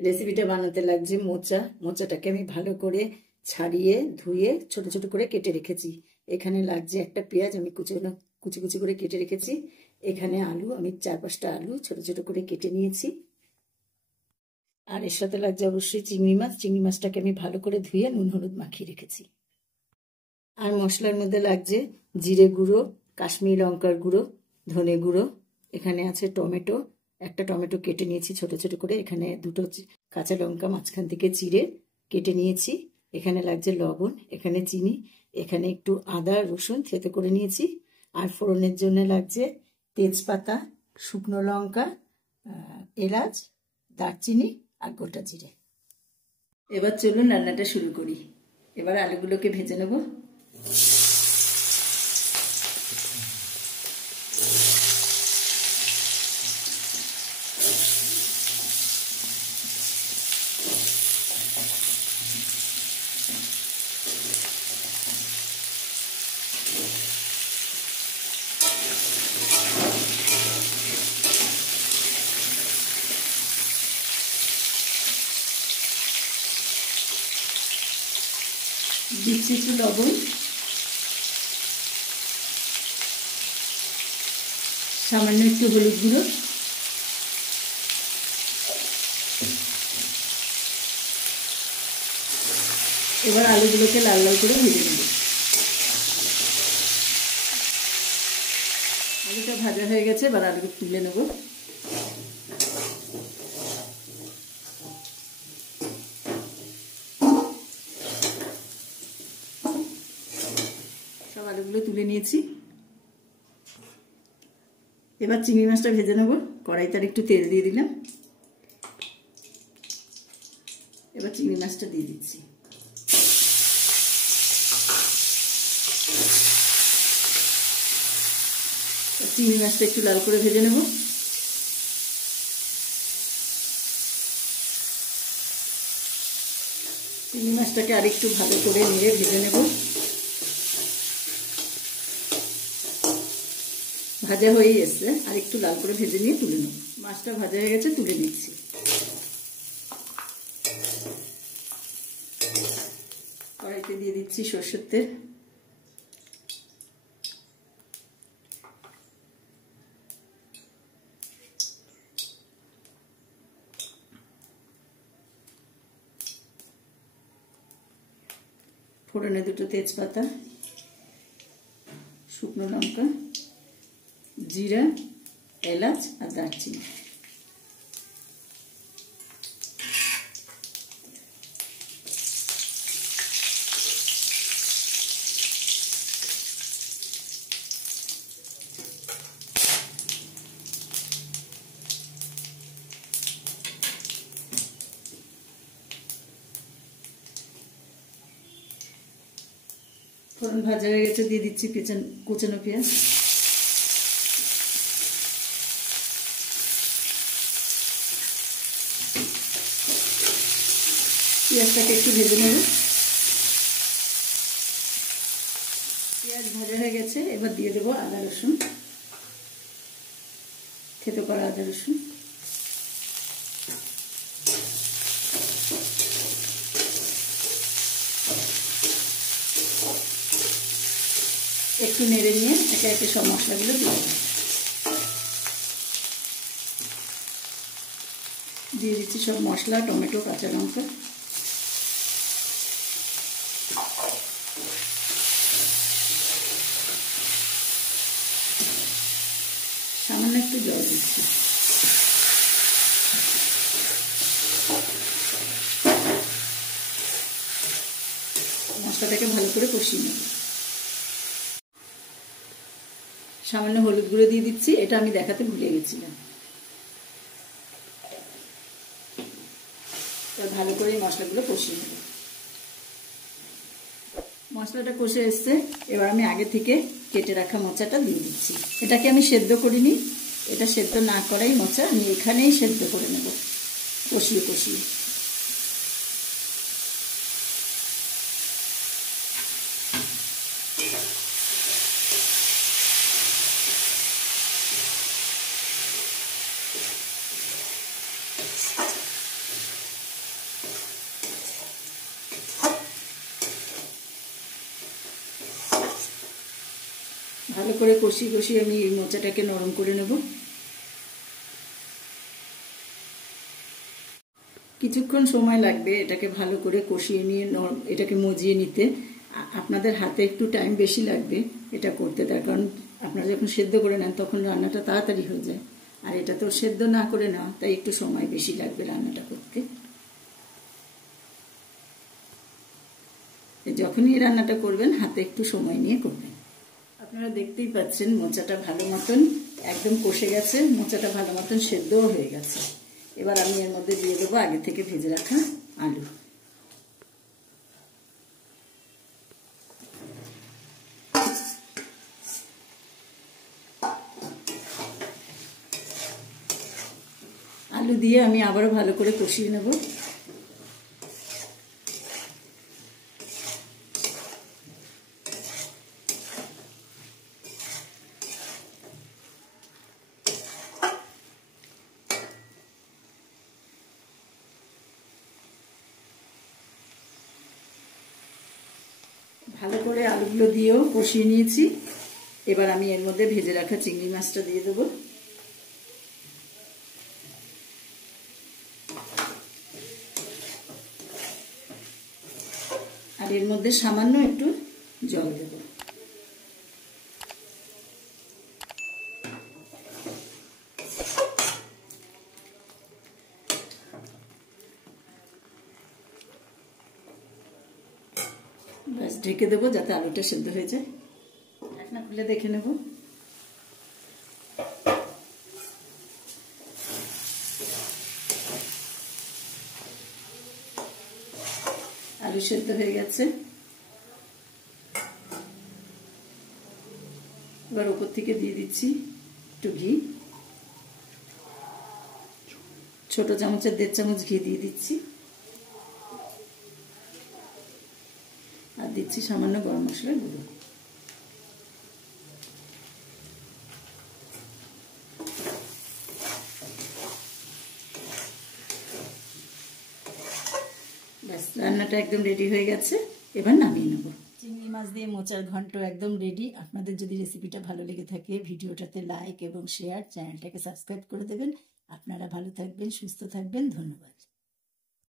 রেসিপিটা বানাতে লাগছে মোচা। মোচাটাকে আমি ভালো করে ছাড়িয়ে ধুয়ে ছোট ছোট করে কেটে রেখেছি। এখানে লাগছে একটা পেঁয়াজ, আমি কুচি কুচি করে কেটে রেখেছি। এখানে আলু, আমি 4-5টা আলু ছোট ছোট করে কেটে নিয়েছি। আর এর সাথে লাগছে অবশ্যই চিংড়ি মাছ। চিংড়ি মাছটাকে আমি ভালো করে ধুয়ে নুন হলুদ মাখিয়ে রেখেছি। আর মশলার মধ্যে লাগছে জিরে গুঁড়ো, কাশ্মীরি লঙ্কার গুঁড়ো, ধনে গুঁড়ো। এখানে আছে টমেটো, একটা টমেটো কেটে নিয়েছি ছোট ছোট করে। এখানে 2টো কাঁচা লঙ্কা মাঝখান থেকে চিড়ে কেটে নিয়েছি। এখানে লাগছে লবণ, এখানে চিনি, এখানে একটু আদা রসুন থেতো করে নিয়েছি। আর ফোড়নের জন্য লাগছে তেজপাতা, শুকনো লঙ্কা, এলাচ, দারচিনি আর গোটা জিরে। এবার চলুন রান্নাটা শুরু করি। এবার আলুগুলোকে ভেজে নেব। দিচ্ছি একটু লবণ, সামান্য একটু হলুদ গুঁড়ো, এবার আলুগুলোকে লাল লাল করে ভেজে নেব। আলুটা ভাজা হয়ে গেছে, এবার আলুকে তুলে নেব। সব আলুগুলো তুলে নিয়েছি। এবার চিংড়ি মাছটা ভেজে নেব। কড়াইতে আর একটু তেল দিয়ে দিলাম। এবার চিংড়ি মাছটা দিয়ে দিচ্ছি। চিংড়ি মাছটা একটু লাল করে ভেজে নেব। চিংড়ি মাছটাকে আর একটু ভালো করে নিয়ে ভেজে নেব। ভাজা হয়ে এসছে, আর একটু লাল করে ভেজে নিয়ে তুলে নেব। মাছটা ভাজা হয়ে গেছে, তুলে নিচ্ছি। কড়াইতে দিয়ে দিচ্ছি সরষের তেল। ফোড়নে 2টো তেজপাতা, শুকনো লঙ্কা, জিরা, এলাচ আর দারচিনি। ফোড়ন ভাজা হয়ে গেছে, দিয়ে দিচ্ছি কুচানো পেঁয়াজ। পেঁয়াজটাকে একটু ভেজে নেব। পেঁয়াজ ভাজা হয়ে গেছে, এবার দিয়ে দেবো আদা রসুন, থেতো করা আদা রসুন। একটু নেড়ে নিয়ে একে একে সব মশলাগুলো দিয়ে দিচ্ছি। সব মশলা, টমেটো, কাঁচা লঙ্কা। সামান্য একটু জল দিচ্ছি। মশলাটাকে ভালো করে কষিয়ে নেব। সামান্য হলুদ গুঁড়ো দিয়ে দিচ্ছি, এটা আমি দেখাতে ভুলে গেছিলাম। ভালো করে মশলাগুলো কষিয়ে নেব। মশলাটা কষে এসছে, এবার আমি আগে থেকে কেটে রাখা মোচাটা দিয়ে দিচ্ছি। এটাকে আমি সেদ্ধ করিনি, এটা সেদ্ধ না করাই মোচা, আমি এখানেই সেদ্ধ করে নেব কষিয়ে কষিয়ে। ভালো করে কষিয়ে কষিয়ে আমি এই মোচাটাকে নরম করে নেব। কিছুক্ষণ সময় লাগবে এটাকে ভালো করে কষিয়ে নিয়ে এটাকে মজিয়ে নিতে। আপনাদের হাতে একটু টাইম বেশি লাগবে এটা করতে, তার কারণ আপনারা যখন সেদ্ধ করে নেন তখন রান্নাটা তাড়াতাড়ি হয়ে যায়, আর এটা তো সেদ্ধ না করে নেওয়া, তাই একটু সময় বেশি লাগবে রান্নাটা করতে। যখনই এই রান্নাটা করবেন হাতে একটু সময় নিয়ে করবেন। আপনারা দেখতেই পাচ্ছেন মোচাটা ভালো মতন একদম কষে গেছে, মোচাটা ভালো মতন সেদ্ধও হয়ে গেছে। এবার আমি এর মধ্যে দিয়ে দেবো আগে থেকে ভেজে রাখা আলু। আলু দিয়ে আমি আবারও ভালো করে কষিয়ে নেব। ভালো করে আলুগুলো দিয়েও কষিয়ে নিয়েছি। এবার আমি এর মধ্যে ভেজে রাখা চিংড়ি মাছটা দিয়ে দেবো। আর এর মধ্যে সামান্য একটু জল দেব। ব্যাস ঢেকে দেবো যাতে আলুটা সেদ্ধ হয়ে যায়। ঢাকনা খুলে দেখে নেব। আলু সেদ্ধ হয়ে গেছে। এবার উপর থেকে দিয়ে দিচ্ছি একটু ঘি, ছোট চামচের 1.5 চামচ ঘি দিয়ে দিচ্ছি, আর দিচ্ছি সামান্য গরম মশলার গুঁড়ো। ব্যাস রান্নাটা একদম রেডি হয়ে গেছে, এবার নামিয়ে নেব। চিংড়ি মাছ দিয়ে মোচার ঘন্ট একদম রেডি। আপনাদের যদি রেসিপিটা ভালো লেগে থাকে ভিডিওটাতে লাইক এবং শেয়ার, চ্যানেলটাকে সাবস্ক্রাইব করে দেবেন। আপনারা ভালো থাকবেন, সুস্থ থাকবেন। ধন্যবাদ।